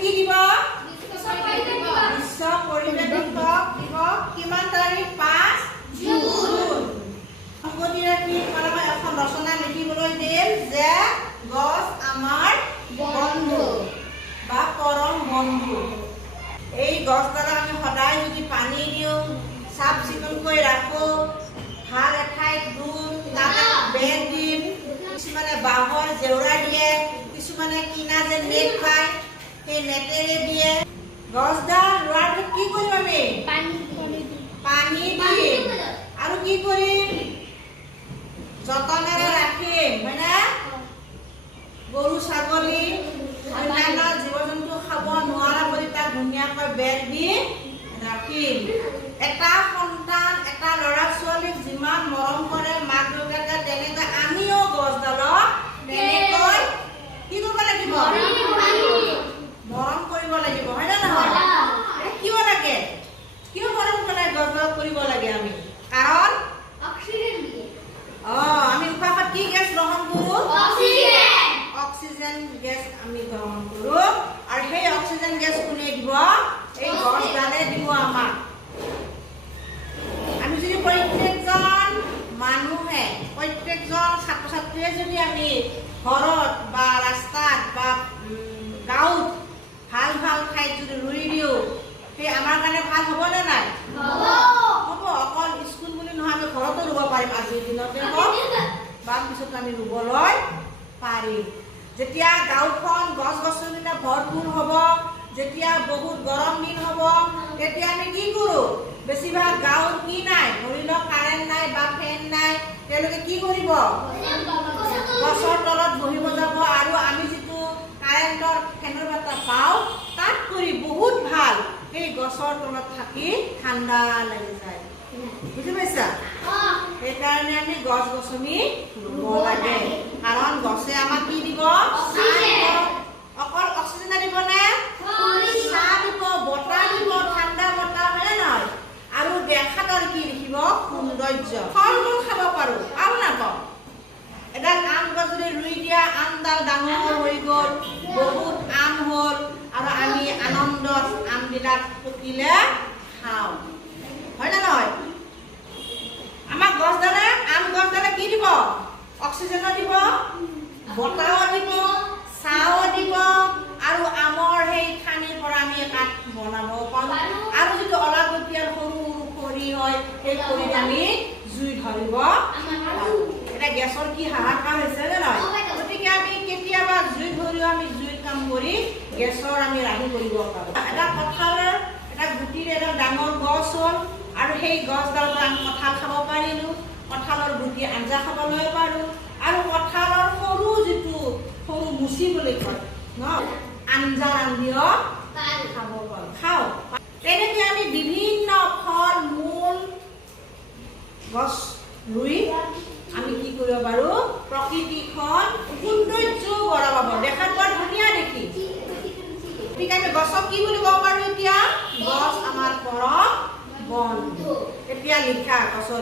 কি দিব? বিশ্ব পৰিৱেশ দিৱস কিমান তাৰিখ? 5 জুন। সংগতিৰাজ্ঞী কোনোবা এখন ৰচনা লিখিবলৈ দিল যে গছ আমাৰ বন্ধু বা পৰম বন্ধু। এই গছডাল আমি সদায় যদি পানী দিওঁ, চাফ চিকুণকৈ ৰাখোঁ, ভাল এঠাইত ৰুম, তাত বেৰ দিম, কিছুমানে বাঁহৰ জেওৰা দিয়ে, কিছুমানে কিনা যে নেট পায় সেই নেটেৰে দিয়ে। গছডাল ৰোৱাৰ পিছত কি কৰিম আমি? পানী দিম আৰু কি কৰিম? যতনেৰে ৰাখিম, হয়নে? গৰু ছাগলী অন্যান্য জীৱ জন্তু খাব নোৱাৰা কৰি তাক ধুনীয়াকৈ বেৰ দি ৰাখিম। এটা সন্তান, এটা ল'ৰা ছোৱালীক যিমান মৰম কৰে মাক দেউতাকে, তেনেকৈ আমিও গছডালক তেনেকৈ কি কৰিব লাগিব? মৰম কৰিব লাগিব, হয় নে নহয়? কিয় লাগে? কিয় মৰম কৰে গছডালক কৰিব লাগে আমি? কাৰণ আমি উশাহত কি গেছ গ্ৰহণ কৰোঁ? অক্সিজেন গেছ আমি গ্ৰহণ কৰোঁ। আৰু সেই অক্সিজেন গেছ কোনে দিব? এই গছডালে দিব আমাক। আমি যদি প্ৰত্যেকজন মানুহে, প্ৰত্যেকজন ছাত্ৰ ছাত্ৰীয়ে যদি আমি ঘৰত বা ৰাস্তাত বা গাঁৱত ভাল ভাল ঠাইত যদি ৰুই দিওঁ, সেই আমাৰ কাৰণে ভাল হ'ব নে নাই? হ'ব। অকল স্কুল বুলি নহয়, আমি ঘৰতো ৰুব পাৰিম। আজিৰ দিনতে হওক বা পিছত আমি ৰুবলৈ পাৰিম। যেতিয়া গাঁওখন গছ গছনিৰে ভৰপূৰ হ'ব, যেতিয়া বহুত গৰম দিন হ'ব, তেতিয়া আমি কি কৰোঁ? বেছিভাগ গাঁৱত কি নাই? ধৰি লওক কাৰেণ্ট নাই বা ফেন নাই, তেওঁলোকে কি কৰিব? গছৰ তলত বহিব যাব। আৰু আমি যিটো কাৰেণ্টৰ ফেনৰ বতাহ পাওঁ তাত কৰি বহুত ভাল সেই গছৰ তলত থাকি ঠাণ্ডা লাগি যায়। বুজি পাইছা? সেইকাৰণে আমি গছ গছনি ৰুব লাগে। কাৰণ গছে আমাক কি দিব? অকল অক্সিজেন দিবনে? ছাঁ দিব, বতাহ দিব, ঠাণ্ডা বতাহ, হয়নে নহয়? আৰু দেখাত আৰু কি দেখিব? সৌন্দৰ্য। ফল মূল খাব পাৰোঁ, আৰু নাপাওঁ। এডাল আম গছ যদি ৰুই দিয়া, আমডাল ডাঙৰ হৈ গ'ল, বহুত আম হ'ল, আৰু আমি আনন্দত আমবিলাক পকিলে খাওঁ, হয় নে নহয়? আমাক গছডালে, আম গছডালে কি দিব? অক্সিজেনো দিব, বতাহো দিব, ছাঁও দিব, আৰু আমৰ সেই ঠানিৰ পৰা আমি কাঠ বনাব পাৰোঁ। আৰু যিটো অলাগতিয়াল সৰু সৰু খৰি হয়, সেই খৰিত আমি জুই ধৰিব পাৰোঁ। এতিয়া গেছৰ কি হাহাকাৰ হৈছে নে নহয়? গতিকে আমি কেতিয়াবা জুই ধৰিও আমি জুইত কাম কৰি গেছৰ আমি ৰাহি কৰিব পাৰোঁ। এটা কঁঠালৰ এটা গুটিৰে এটা ডাঙৰ গছ হ'ল, আৰু সেই গছডালৰ পৰা আমি কঁঠাল খাব পাৰিলোঁ, কঁঠালৰ গুটি আঞ্জা খাবলৈ পাৰোঁ, আৰু কঁঠালৰ সৰু যিটো সৰু মুচি বুলি কয় ন, আঞ্জা ৰান্ধিও খাব পাৰোঁ, খাওঁ। তেনেকৈ আমি বিভিন্ন ফল মূল গছ ৰুই আমি কি কৰিব পাৰোঁ? প্ৰকৃতিখন সৌন্দৰ্য বঢ়াব পাৰোঁ, দেখাত বৰ ধুনীয়া দেখি। গতিকে আমি গছক কি বুলি ক'ব পাৰোঁ? এতিয়া গছ আমাৰ পৰম বন্ধু। এতিয়া লিখা গছৰ